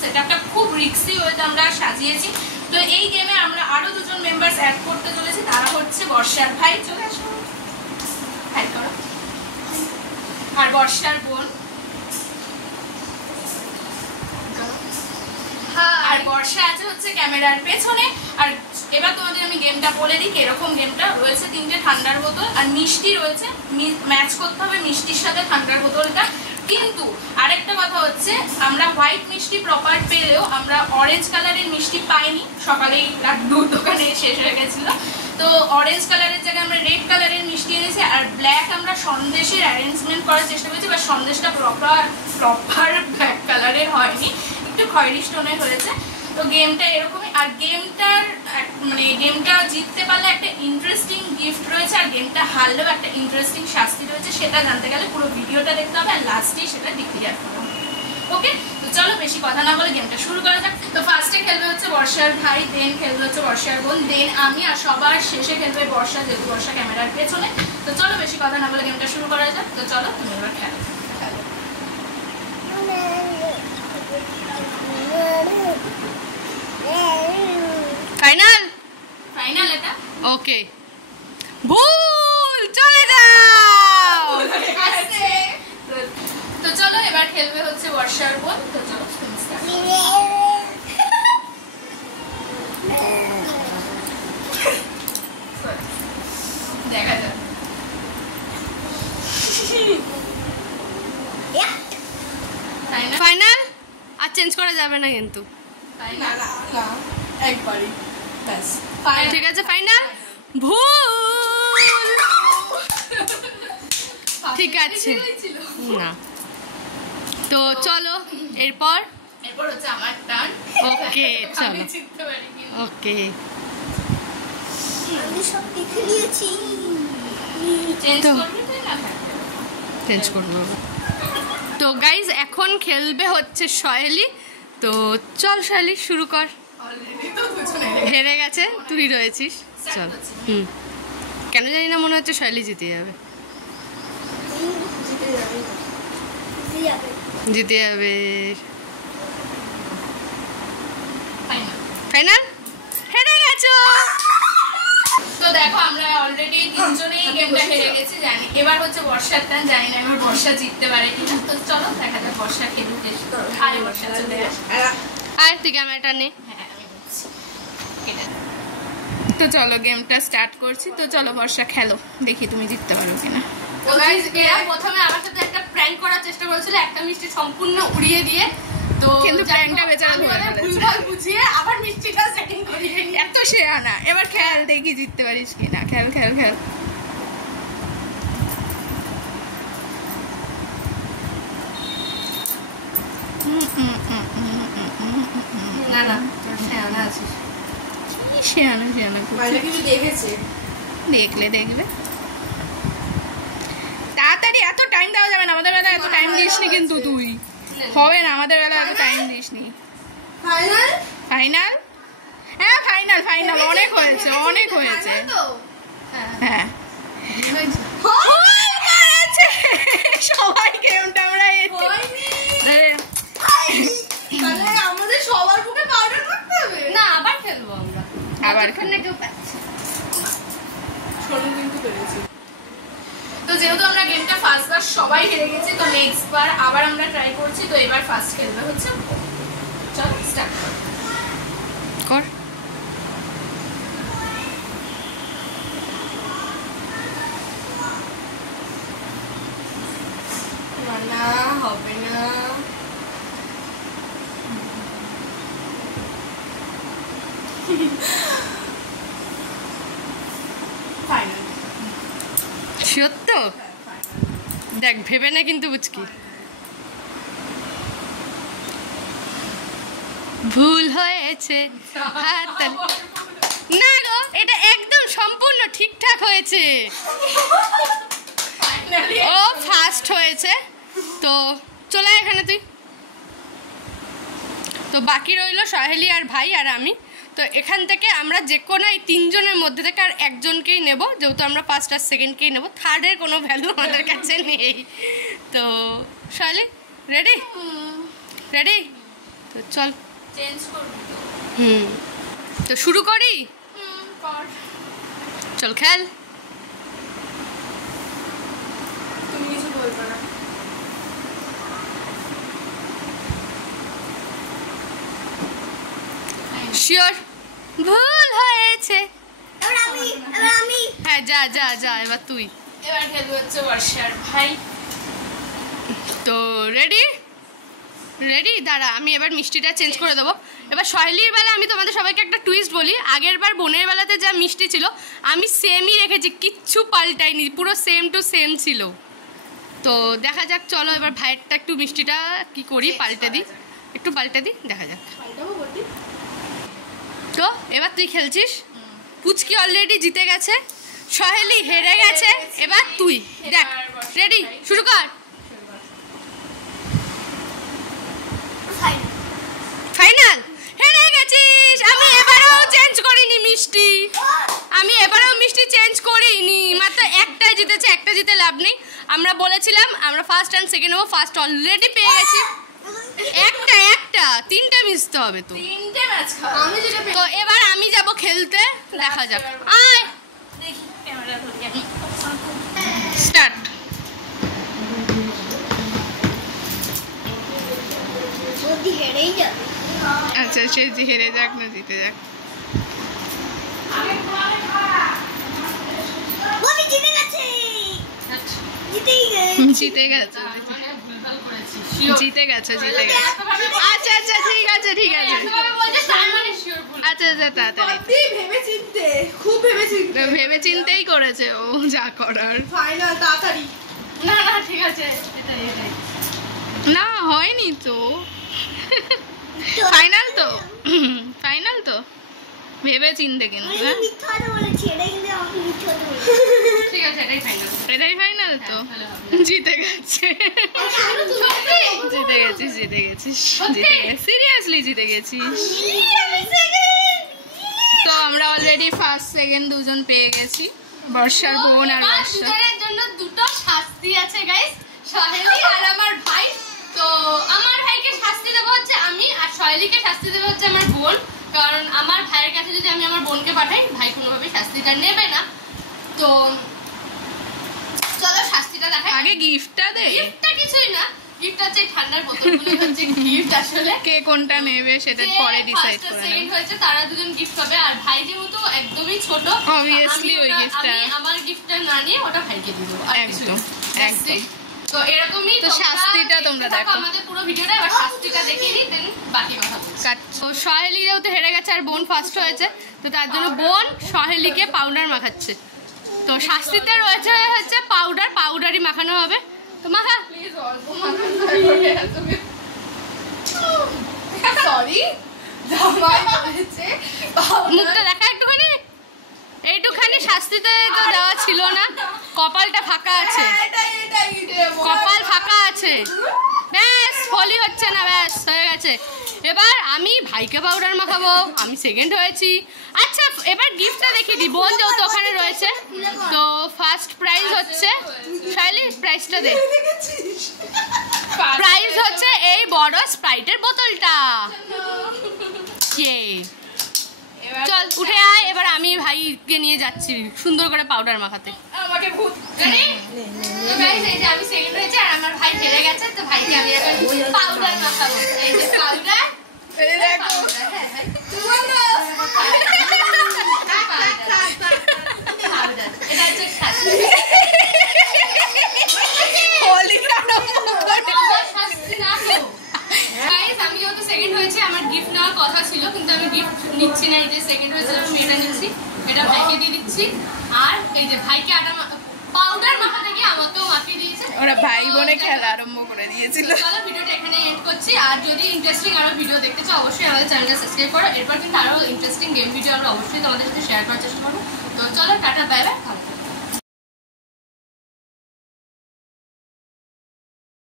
সেটআপটা খুব রিস্কি ওয়েতে আমরা সাজিয়েছি। তো এই গেমে আমরা আরো দুজন মেম্বার্স অ্যাড করতে চলেছি, তারা হচ্ছে বর্ষার ভাই, চলে আসো, হাই করো, আর বর্ষার বোন, আর বর্ষা আছে হচ্ছে ক্যামেরার পেছনে। আর এবার তোমাদের আমি গেমটা বলে দিই কিরকম গেমটা রয়েছে। 3টে ঠান্ডার বোতল আর মিষ্টি রয়েছে, ম্যাচ করতে হবে মিষ্টির সাথে ঠান্ডার বোতলটা। কিন্তু আরেকটা কথা হচ্ছে, আমরা হোয়াইট মিষ্টি প্রপার পেলেও আমরা অরেঞ্জ কালারের মিষ্টি পাইনি, সকালেই লাড্ডুর দোকানে শেষ হয়ে গেছিল। তো অরেঞ্জ কালারের জায়গায় আমরা রেড কালারের মিষ্টি এনেছি, আর ব্ল্যাক আমরা সন্দেশের অ্যারেঞ্জমেন্ট করার চেষ্টা করেছি, বা সন্দেশটা প্রপার ব্ল্যাক কালারের হয়নি, একটু খয়েরি স্টোনের হয়েছে। তো গেমটা এরকমই। আর গেমটার মানে গেমটা জিততে পারলে একটা ইন্টারেস্টিং গিফট রয়েছে, আর গেমটা হারলেও একটা ইন্টারেস্টিং শাস্তি রয়েছে। সেটা জানতে গেলে পুরো ভিডিওটা দেখতে হবে, আর লাস্টেই সেটা ডিক্লিয়ার করা হবে। ওকে, তো চলো বেশি কথা না বলে গেমটা শুরু করা যাক। তো ফার্স্টে খেলবে হচ্ছে বর্ষার ভাই, দেন খেলবে হচ্ছে বর্ষার বোন, দেন আমি, আর সবার শেষে খেলবে বর্ষা, যেহেতু বর্ষা ক্যামেরার পেছনে। তো চলো বেশি কথা না বলে গেমটা শুরু করা যাক। তো চলো তুমি এবার খেলো। ফাইনাল ফাইনাল এটা, ওকে, ভুল, চলে যাও। তো চলো এবার খেলবে হচ্ছে বর্ষার বোন। তো চলো দেখা যাক। ফাইনাল আর চেঞ্জ করা যাবে না কিন্তু। একবারই ব্যাস, ঠিক আছে, ফাইনাল। ভুল, ঠিক আছে না। তো চলো এরপর হচ্ছে আমার টার্ন। ওকে চলো, আমি জিততে পারি কিন্তু। ওকে আমি সব লিখে দিয়েছি। চেঞ্জ তো- করবি তুই না? চেঞ্জ করবো। তো গাইজ এখন খেলবে হচ্ছে সহেলি। তো চল সহেলি শুরু কর। অলরেডি তো দুজনে হেরে গেছে, তুই রয়েছিস, চল। হুম, কেন জানি না মনে হচ্ছে সহেলি জিতে যাবে, জিতে যাবে। জিতে যাবে। ফাইনাল। ফাইনাল, হেরে গেছো। তো দেখো আমরা অলরেডি তিনজনেই গেমটা হেরে গেছি, জানি। এবার হচ্ছে বর্ষার টান, জানি না এবার বর্ষা জিততে পারে কিনা। তো চলো দেখা যাক বর্ষা খেলতে। আরে বর্ষা চলে আস। আর তুই ক্যামেরাটা নে। হ্যাঁ আমি বলছি এটা। তো চলো গেমটা স্টার্ট করছি। তো চলো বর্ষা খেলো, দেখি তুমি জিততে পারো কিনা। তো গাইজ এরা প্রথমে আমার সাথে একটা প্র্যাঙ্ক করার চেষ্টা করেছিল, একটা মিষ্টি সম্পূর্ণ উড়িয়ে দিয়ে। তো কিন্তু প্র্যাঙ্কটা বেচারা ধরে ফেলেছে। ভুলভাল বুঝিয়ে আবার মিষ্টিটা সেটিং করিয়ে নিয়ে এত সে আনা, এবার খেল, দেখি জিততে পারিস কিনা। খেল খেল খেল। না না শেয়ানা আছিস, শেয়ানা শেয়ানা কিন্তু দেখেছে। দেখলে দেখবে। তাড়াতাড়ি, এত টাইম দেওয়া যাবে না, আমাদের বেলা এত টাইম দিসনি কিন্তু তুই। হবে না, আমাদের বেলা এত টাইম দিসনি। ফাইনাল ফাইনাল, হ্যাঁ ফাইনাল ফাইনাল, অনেক হয়েছে অনেক হয়েছে। তো হ্যাঁ হয়েছে। সবাই গেমটা আমরা তাহলে আমাদের সবার বুকে পাউডার করতে হবে না, আবার খেলবো আমরা। আবার এখানে কেউ পাচ্ছে শোনো কিন্তু পেরেছি। তো যেহেতু আমরা গেমটা ফার্স্ট বার সবাই হেরে গেছি, তো নেক্সট বার আবার আমরা ট্রাই করছি। তো এবার ফার্স্ট খেলবে হচ্ছে, চল স্টার্ট কর। না হবে না। ফাইনাল সত্য দেখ, ভেবে না কিন্তু বুঝকি। ভুল হয়েছে, না গো, এটা একদম সম্পূর্ণ ঠিকঠাক হয়েছে। ও ফার্স্ট হয়েছে। তো চলে এখানে তুই। তো বাকি রইল সহেলি আর ভাই আর আমি। তো এখান থেকে আমরা যে কোনো এই তিনজনের মধ্যে থেকে আর একজনকেই নেব, যেহেতু আমরা ফার্স্ট আর সেকেন্ডকেই নেব, থার্ডের কোনো ভ্যালু আমাদের কাছে নেই। তো সহেলি রেডি? রেডি? তো চল চেঞ্জ করবি তো? তো শুরু করি, কর। চল খেল। তুমি কিছু বলবে না। শিওর ভুল হয়েছে। এবার আমি হ্যাঁ যা যা যা, এবার তুই। এবার খেলবে হচ্ছে বর্ষার ভাই। তো রেডি রেডি, দাঁড়া আমি এবার মিষ্টিটা চেঞ্জ করে দেবো। এবার সহেলির বেলা আমি তোমাদের সবাইকে একটা টুইস্ট বলি, আগের বার বোনের বেলাতে যা মিষ্টি ছিল আমি সেমই রেখেছি, কিচ্ছু পাল্টাইনি, পুরো সেম টু সেম ছিল। তো দেখা যাক, চলো এবার ভাইয়েরটা একটু মিষ্টিটা কি করি, পাল্টে দিই, একটু পাল্টে দিই, দেখা যাক। তো এবার তুই খেলছিস, পুচকি অলরেডি জিতে গেছে, সহেলি হেরে গেছে, এবার তুই দেখ। রেডি, শুরু কর। ফাইনাল হেরে গেছিস। আমি এবারেও চেঞ্জ করিনি মিষ্টি, আমি এবারেও মিষ্টি চেঞ্জ করিনি, মাত্র একটাই জিতেছে, একটা জিতে লাভ নেই। আমরা বলেছিলাম আমরা ফার্স্ট অ্যান্ড সেকেন্ড হবো, ফার্স্ট অলরেডি পেয়ে গেছি। একটা তিনটা মিশতে হবে তো। তিনটে ম্যাচ খাওয়া। আমি যেটা তো এবার আমি যাব খেলতে, দেখা যাক। আয় দেখি ক্যামেরা ধরি আমি। স্টার্ট। যদি হেরেই যাবে। আচ্ছা সে হেরে যাক না জিতে যাক। আমি জিতে গেছি। জিতেই গেছি। জিতে গেছে, মানে ভুলভাল করেছি। জিতে গেছে, জিতে গেছে। আচ্ছা আচ্ছা ঠিক আছে ঠিক আছে। এতভাবে বলছিস তার মানে শিওর ভুল। আচ্ছা আচ্ছা তাড়াতাড়ি। তো ভেবে চিন্তেই করেছে ও যা করার। না না ঠিক আছে, এটাই এটাই। না হয়নি তো, ফাইনাল তো, ফাইনাল তো, ভেবে চিনতে কিন্তু। আমি মিথ্যা কথা বলেছি, এটা কিন্তু আমি মিথ্যা কথা বলেছি। ঠিক আছে এটাই ফাইনাল। এটাই ফাইনাল তো, জিতে গেছে, জিতে গেছিস, জিতে গেছিস, জিতে গেছিস, সিরিয়াসলি জিতে গেছিস। আমি সেকেন্ড। তো আমরা অলরেডি ফার্স্ট সেকেন্ড দুজন পেয়ে গেছি, বর্ষার বোন আর এবার বর্ষা। দুজনের জন্য দুটো শাস্তি আছে গাইস, সহেলি আর আমার ভাই। তো আমার ভাইকে শাস্তি দেবো হচ্ছে আমি, আর সহেলিকে শাস্তি দেবো হচ্ছে আমার বোন। কারণ আমার ভাইয়ের কাছে যদি আমি আমার বোনকে পাঠাই, ভাই কোনোভাবে শাস্তিটা নেবে না। তো চলো শাস্তিটা দেখাই। আগে গিফটটা দে। গিফটটা কিছুই না, গিফট হচ্ছে ঠান্ডার বোতলগুলো হচ্ছে গিফট। আসলে কে কোনটা নেবে সেটা পরে ডিসাইড করে নেব। সেকেন্ড হয়েছে তারা দুজন গিফট পাবে, আর ভাই যেহেতু একদমই ছোট, Obviously আমি ওই ওটা- gift-টা- আমি আমার গিফটটা না নিয়ে ওটা ভাইকে দিয়ে দেবো। আর কিছুই একদম, না। একদম। তো এরকমই তো শাস্তিটা তোমরা দেখতে থাকো দেখো। আমাদের পুরো ভিডিওটা, এবার শাস্তিটা দেখিয়ে দিই, দেন বাকি কথা বলছি। তো সহেলি যেহেতু হেরে গেছে আর বোন ফার্স্ট হয়েছে, তো তার জন্য বোন সহেলিকে পাউডার মাখাচ্ছে। তো শাস্তিতে রয়েছে হচ্ছে পাউডারই মাখানো হবে। তো মাখা। প্লিজ অল্প মাখান করে তুমি। সরি জামাই বলেছে মুখটা দেখা একটুখানি, এইটুখানি শাস্তিতে তো দেওয়া ছিল না, কপালটা ফাঁকা আছে, কপাল ফাঁকা আছে। ব্যাস হোলি হচ্ছে না, ব্যাস হয়ে গেছে। এবার আমি ভাইকে পাউডার মাখাবো, আমি সেকেন্ড হয়েছি। আচ্ছা এবার গিফটটা দেখিয়ে দিই, বোন যেহেতু ওখানে রয়েছে। তো ফার্স্ট প্রাইজ হচ্ছে, শাইলি প্রাইজটা দে। প্রাইজ হচ্ছে এই বড় স্প্রাইটের বোতলটা। Yay! চল উঠে আয়, এবার আমি ভাইকে নিয়ে যাচ্ছি সুন্দর করে পাউডার মাখাতে। আমাকে ভূত জানি। তো গাইস এই যে আমি সেকেন্ড হয়েছে আর আমার ভাই হেরে গেছে, তো ভাইকে আমি এখন পাউডার মাখাবো। এই যে পাউডার, এই দেখো পাউডার, এটা হচ্ছে শাস্তি। আমার শাস্তি না তো। গাইস আমি যেহেতু সেকেন্ড হয়েছে, আমার গিফট নেওয়ার কথা ছিল, কিন্তু আমি গিফট নিচ্ছি না। এই যে সেকেন্ড হয়েছে আমি এটা নিচ্ছি, এটা ভাইকে দিয়ে দিচ্ছি। আর এই যে ভাইকে পাউডার মাখাতে গিয়ে আমাকেও মাখিয়ে দিয়েছে। ওরা ভাই বোনে খেলা আরম্ভ করে দিয়েছিল। চলো ভিডিওটা এখানে এন্ড করছি। আর যদি ইন্টারেস্টিং আরো ভিডিও দেখতে চাও অবশ্যই আমাদের চ্যানেলটা সাবস্ক্রাইব করো। এরপর কিন্তু আরো ইন্টারেস্টিং গেম ভিডিও আমরা অবশ্যই তোমাদের সাথে শেয়ার করার চেষ্টা করবো। তো চলো টাটা, বাই বাই।